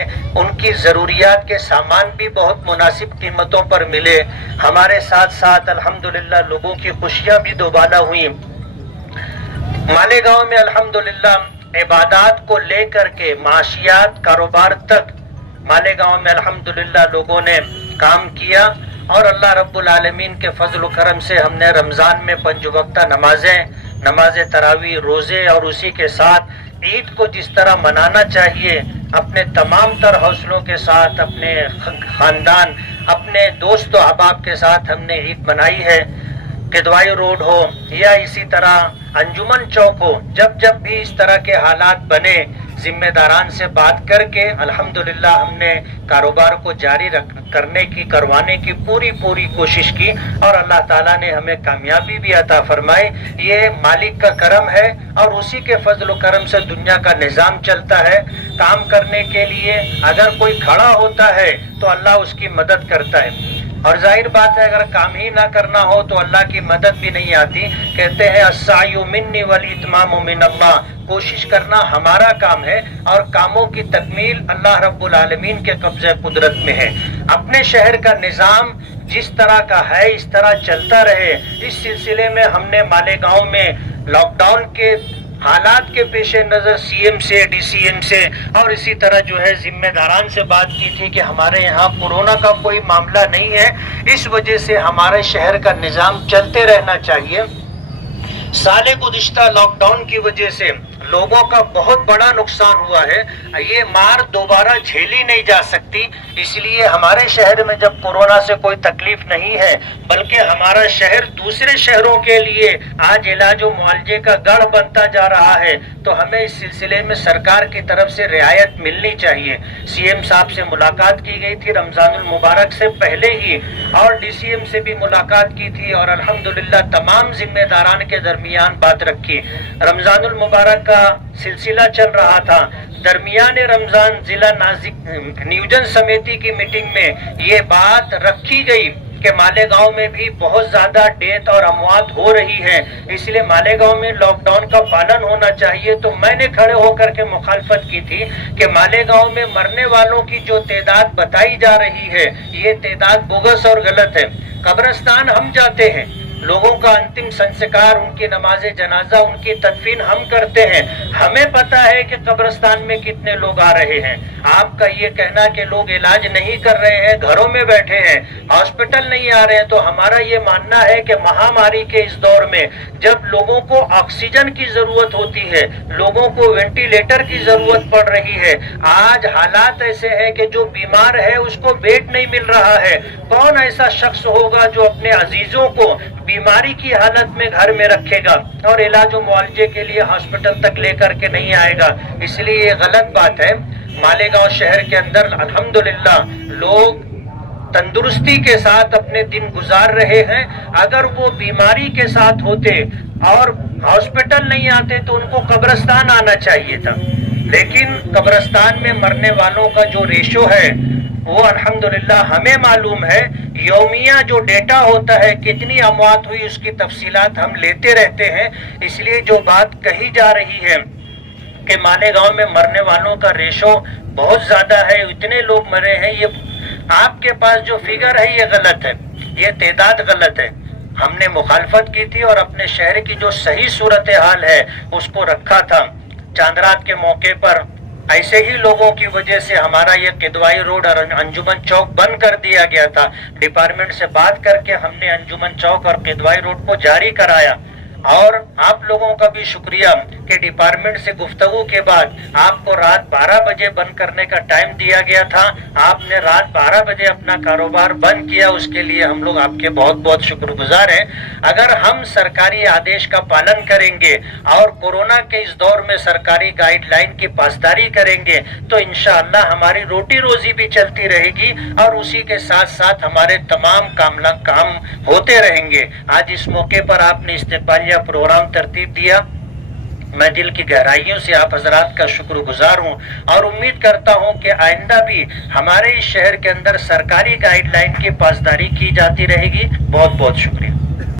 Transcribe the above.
ان کی ضروریات کے سامان بھی بہت مناسب قیمتوں پر ملے. ہمارے ساتھ ساتھ الحمدللہ لوگوں کی خوشیاں بھی دوبالا ہوئیں. مالیگاؤں میں الحمدللہ عبادات کو لے کر کے معاشیات کاروبار تک مالیگاؤں میں الحمدللہ لوگوں نے کام کیا، اور اللہ رب العالمین کے فضل و کرم سے ہم نے رمضان میں 5 وقتہ نماز تراویح، روزے اور اسی کے ساتھ عید کو جس طرح منانا چاہیے اپنے تمام تر حوصلوں کے ساتھ، اپنے خاندان، اپنے دوست و احباب کے ساتھ ہم نے عید منائی ہے. کدوائی روڈ ہو یا اسی طرح انجمن چوک ہو، جب بھی اس طرح کے حالات بنے، ذمہ داران سے بات کر کے الحمدللہ ہم نے کاروبار کو جاری کروانے کی پوری کوشش کی، اور اللہ تعالیٰ نے ہمیں کامیابی بھی عطا فرمائی. یہ مالک کا کرم ہے، اور اسی کے فضل و کرم سے دنیا کا نظام چلتا ہے. کام کرنے کے لیے اگر کوئی کھڑا ہوتا ہے تو اللہ اس کی مدد کرتا ہے، اور ظاہر بات ہے اگر کام ہی نہ کرنا ہو تو اللہ کی مدد بھی نہیں آتی. کہتے ہیں السعی منی والاتمام من اللہ، کوشش کرنا ہمارا کام ہے اور کاموں کی تکمیل اللہ رب العالمین کے قبضہ قدرت میں ہے. اپنے شہر کا نظام جس طرح کا ہے اس طرح چلتا رہے. اس سلسلے میں ہم نے مالیگاؤں میں لاک ڈاؤن کے حالات کے پیش نظر سی ایم سے، ڈی سی ایم سے اور اسی طرح جو ہے ذمہ داران سے بات کی تھی کہ ہمارے یہاں کورونا کا کوئی معاملہ نہیں ہے، اس وجہ سے ہمارے شہر کا نظام چلتے رہنا چاہیے. سال گزشتہ لاک ڈاؤن کی وجہ سے لوگوں کا بہت بڑا نقصان ہوا ہے. یہ مار دوبارہ جھیلی نہیں جا سکتی، اس لیے ہمارے شہر میں جب کورونا سے کوئی تکلیف نہیں ہے بلکہ ہمارا شہر دوسرے شہروں کے لیے آج علاج و معالجے کا گڑھ بنتا جا رہا ہے، تو ہمیں اس سلسلے میں سرکار کی طرف سے رعایت ملنی چاہیے. سی ایم صاحب سے ملاقات کی گئی تھی رمضان المبارک سے پہلے ہی، اور ڈی سی ایم سے بھی ملاقات کی تھی، اور الحمدللہ تمام ذمہ داران کے درمیان بات رکھی. رمضان المبارک کا سلسلہ چل رہا تھا. درمیان رمضان ضلع نیوجن سمیتی کی میٹنگ میں یہ بات رکھی گئی کہ مالیگاؤں میں بھی بہت زیادہ ڈیتھ اور اموات ہو رہی ہے، اس لیے مالیگاؤں میں لاک ڈاؤن کا پالن ہونا چاہیے. تو میں نے کھڑے ہو کر کے مخالفت کی تھی کہ مالیگاؤں میں مرنے والوں کی جو تعداد بتائی جا رہی ہے یہ تعداد بوگس اور غلط ہے. قبرستان ہم جاتے ہیں، لوگوں کا انتم سنسکار، ان کی نماز جنازہ، ان کی تدفین ہم کرتے ہیں. ہمیں پتا ہے کہ قبرستان میں کتنے لوگ آ رہے ہیں. آپ کا یہ کہنا کہ لوگ علاج نہیں کر رہے ہیں، گھروں میں بیٹھے ہیں، ہاسپٹل نہیں آ رہے ہیں، تو ہمارا یہ ماننا ہے کہ مہاماری کے اس دور میں جب لوگوں کو آکسیجن کی ضرورت ہوتی ہے، لوگوں کو وینٹیلیٹر کی ضرورت پڑ رہی ہے، آج حالات ایسے ہیں کہ جو بیمار ہے اس کو بیڈ نہیں مل رہا ہے. کون ایسا شخص ہوگا جو اپنے عزیزوں کو بیماری کی حالت میں گھر میں رکھے گا اور علاج و معالجے کے لیے ہاسپٹل تک لے کر کے نہیں آئے گا؟ اس لیے یہ غلط بات ہے. مالیگاؤں شہر کے اندر الحمدللہ لوگ تندرستی کے ساتھ اپنے دن گزار رہے ہیں. اگر وہ بیماری کے ساتھ ہوتے اور ہاسپٹل نہیں آتے تو ان کو قبرستان آنا چاہیے تھا، لیکن قبرستان میں مرنے والوں کا جو ریشو ہے وہ الحمدللہ ہمیں معلوم ہے. یومیہ جو ڈیٹا ہوتا ہے کتنی اموات ہوئی اس کی تفصیلات ہم لیتے رہتے ہیں. اس لیے جو بات کہی جا رہی ہے کہ مالیگاؤں میں مرنے والوں کا ریشو بہت زیادہ ہے، اتنے لوگ مرے ہیں، یہ آپ کے پاس جو فگر ہے یہ غلط ہے، یہ تعداد غلط ہے. ہم نے مخالفت کی تھی اور اپنے شہر کی جو صحیح صورتحال ہے اس کو رکھا تھا. چاندرات کے موقع پر ایسے ہی لوگوں کی وجہ سے ہمارا یہ کدوائی روڈ اور انجمن چوک بند کر دیا گیا تھا. ڈپارٹمنٹ سے بات کر کے ہم نے انجمن چوک اور کدوائی روڈ کو جاری کرایا، اور آپ لوگوں کا بھی شکریہ کہ ڈپارٹمنٹ سے گفتگو کے بعد آپ کو رات 12 بجے بند کرنے کا ٹائم دیا گیا تھا. آپ نے رات 12 بجے اپنا کاروبار بند کیا، اس کے لیے ہم لوگ آپ کے بہت بہت شکر گزار ہیں. اگر ہم سرکاری آدیش کا پالن کریں گے اور کورونا کے اس دور میں سرکاری گائیڈ لائن کی پاسداری کریں گے تو انشاءاللہ ہماری روٹی روزی بھی چلتی رہے گی، اور اسی کے ساتھ ساتھ ہمارے تمام کام ہوتے رہیں گے. آج اس موقع پر آپ نے استقبالیہ پروگرام ترتیب دیا، میں دل کی گہرائیوں سے آپ حضرات کا شکر گزار ہوں، اور امید کرتا ہوں کہ آئندہ بھی ہمارے اس شہر کے اندر سرکاری گائیڈ لائن کی پاسداری کی جاتی رہے گی. بہت بہت شکریہ.